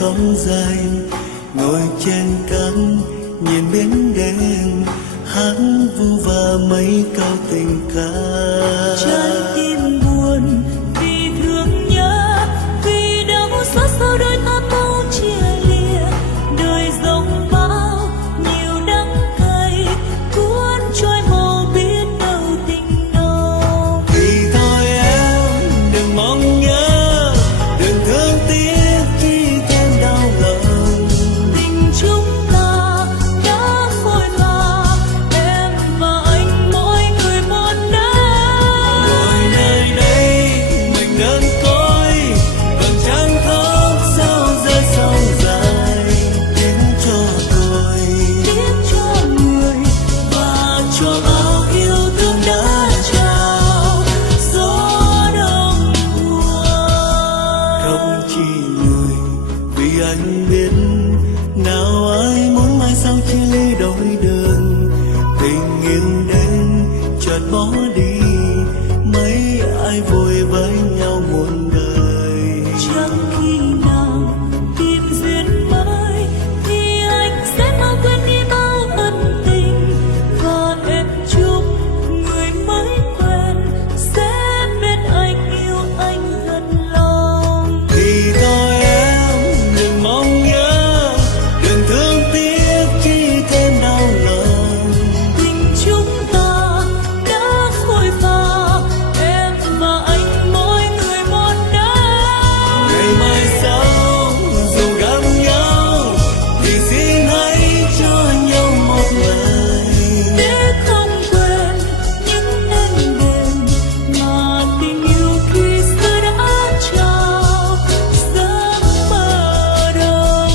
không dài, ngồi trên cánh nhìn biển đêm hát vu và mấy câu tình ca. Trái tim buồn vì thương nhớ, vì đau xót sau đôi ta mau chia lìa. Đời dòng bão nhiều đắng cay cuốn trôi màu biết đâu tình đâu. Vì thôi em đừng mong nhớ, đừng thương tiếc chi thêm đau lòng. Tình chúng ta đã phôi pha, em và anh mỗi người một nơi. Ngồi nơi đây mình đơn côi, còn chẳng khóc sao rơi sông dài. Đến cho tôi, Tiếc cho người và cho bao yêu thương đã trao gió đông buồn. Không chỉ người vì anh biết nào ai muốn mai sau chia ly đôi đường. Tình yêu đến chợt bỏ đi, mấy ai vui với nhau muôn đời. chẳng khi nào tìm duyên mới thì anh sẽ mau quên đi bao ân tình. Và em chúc người mới quen sẽ biết anh yêu anh thật lòng. Thì thôi em đừng mong nhớ, đừng thương tiếc chi thêm đau lòng. Tình chúng ta đã phôi pha, em và anh mỗi người một nơi. Ngày mai sau dù gặp nhau thì xin hãy cho nhau một lời. Để không quên những đêm đêm mà tình yêu khi xưa đã trao giấc mơ đầu.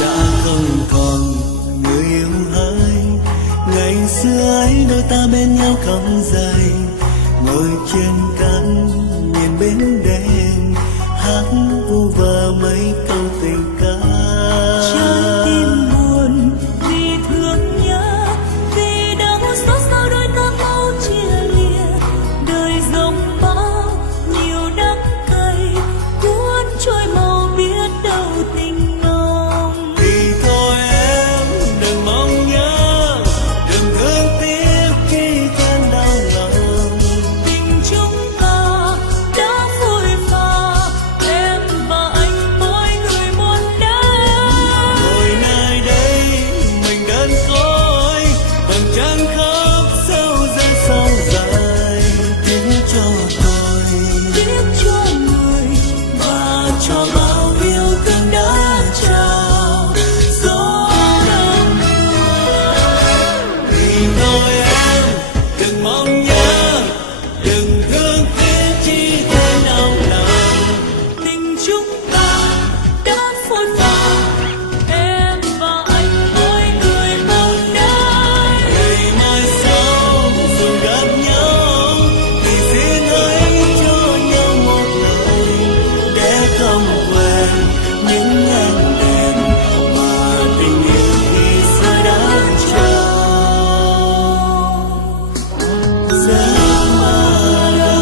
Đã không còn người yêu hỡi, ngày xưa ấy đôi ta bên nhau không dài. Ngồi trên cánh nhìn bên đêm tiếc cho người và cho bao yêu thương đã trao gió đông vì tôi em đừng mong nhớ đừng thương tiếc chỉ thêm đau lòng tình chúng ta đã phôi pha em và anh mỗi người một nơi ngày mai sau dù gặp nhau thì xin hãy cho nhau một lời để không quên những ngàn đêm mà tình yêu khi xưa đã trao giờ mà đâu.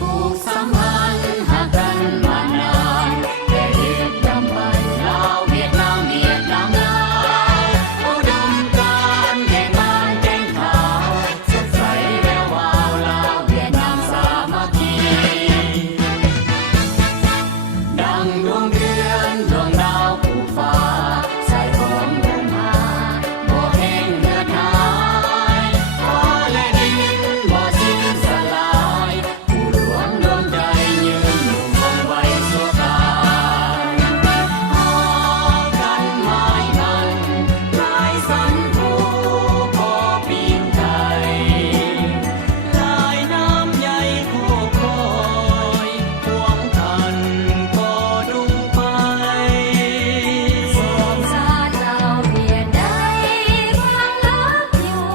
Cuộc sống anh hạ cánh mà nàn để biết đắm bần lao Việt Nam ơi ô đầm can để mang tranh thảo sốt say đeo vào lao Việt Nam sa mạc đằng đuông biên đường đao cụ phá sai vốn vùng hà bộ hình ngược hai có lẽ đinh bỏ xin xa lại cụ luôn đôi đầy như nụ hôn bay suốt cánh cánh mãi mặn mãi sẵn thu có pin đầy lại nam nhảy cuộc khôi quang thần có đúng bay Sông xa lao Việt đây vang lắc nhiều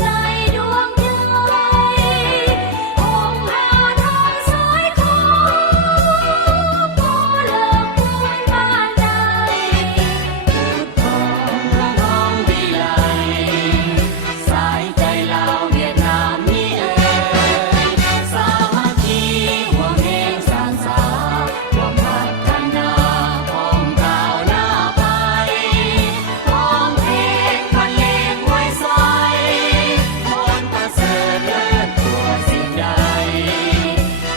nay đuông chơi ôm hà thong soi khó có lòng muôn ban này không đi lại sai tay lao Việt Nam ơi sa mạc chi hoàng hên sang xa hoàng mặt khăn na phong cao na bay phong hên khăn lên ngoài xoay môn ta sơ đất của xin đầy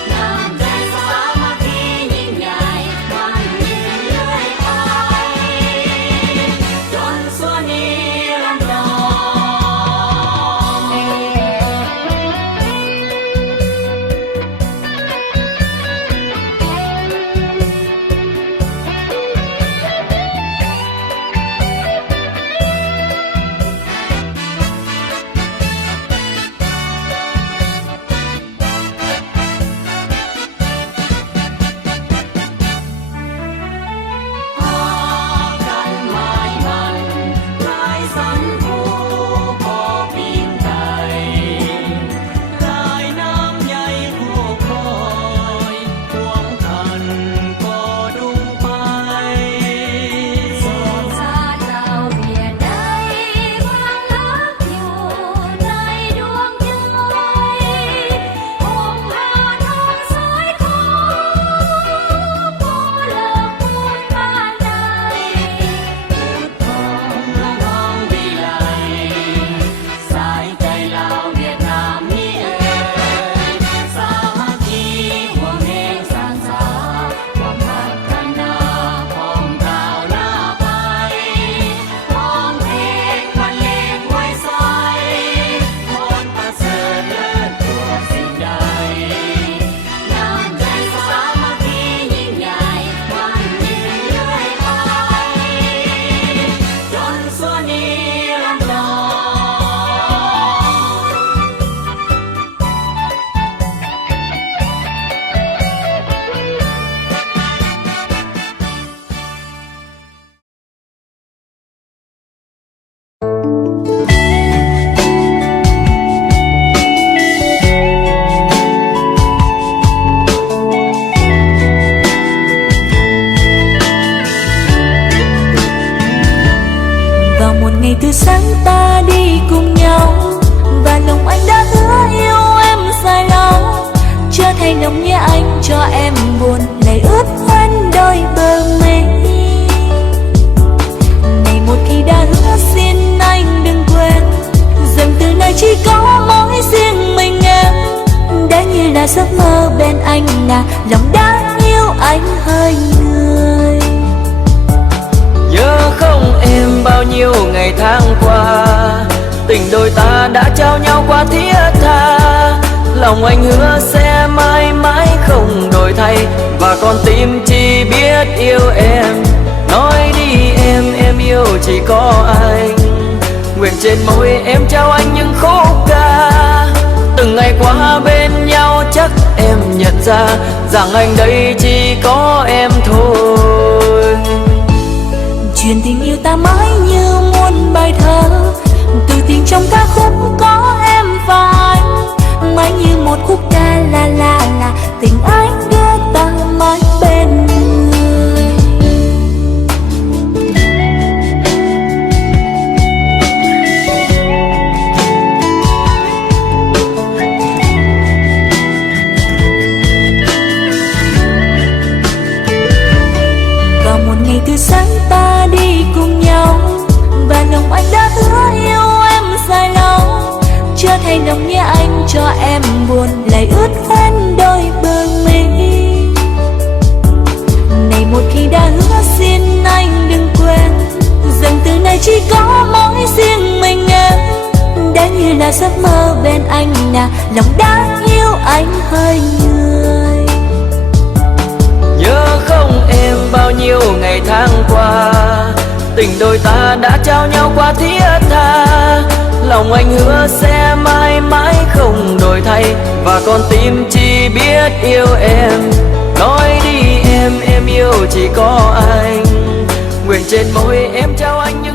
nam trai sa mạc chi nhìn nhảy mang như lưỡi bay tròn xua đi làm lòng cánh mãi mặn mãi sẵn thu có pin đầy lại nam nhảy cuộc khôi quang thần có đúng bay Sông xa lao Việt đây vang lắc nhiều nay đuông chơi ôm hà thong soi khó có lòng muôn ban này không đi lại sai tay lao Việt Nam ơi sa mạc chi hoàng hên sang xa hoàng mặt khăn na phong cao na bay phong hên khăn lên ngoài xoay môn ta sơ đất của xin đầy nam trai sa mạc chi nhìn nhảy mang như lưỡi bay tròn xua đi làm lòng vào một ngày tươi sáng ta đi cùng nhau và lòng anh đã hứa yêu em dài lâu cho em buồn lệ ướt hoen đôi bờ mi. Này một khi đã hứa xin anh đừng quên, rằng từ nay chỉ có mỗi riêng mình em. Đã như là giấc mơ bên anh là lòng đã yêu anh hơi người. Nhớ không em bao nhiêu ngày tháng qua, tình đôi ta đã trao nhau qua thiết tha. Lòng anh hứa sẽ mãi mãi không đổi thay, và con tim chỉ biết yêu em. Nói đi em yêu chỉ có anh. Nguyện trên môi em trao anh những khúc ca. Từng ngày qua bên nhau chắc em nhận ra, rằng anh đây chỉ có em thôi. Chuyện tình yêu ta mãi như muôn bài thơ, từ tình trong ca khúc có em và anh. Mãi như một khúc ca là tình anh đưa ta mãi bên người. Vào một ngày tươi sáng ta đi cùng nhau, và lòng anh đã hứa yêu em dài lâu. Chưa thay lòng nhé anh cho em buồn lại ướt hoen đôi bờ mi. Này một khi đã hứa xin anh đừng quên, rằng từ nay chỉ có mỗi riêng mình em. Đã như là giấc mơ bên anh là lòng đã yêu anh hơi người. Nhớ không em bao nhiêu ngày tháng qua, tình đôi ta đã trao nhau qua thiết tha. Lòng anh hứa sẽ mãi mãi không đổi thay, và con tim chỉ biết yêu em. Nói đi em yêu chỉ có anh. Nguyện trên môi em trao anh những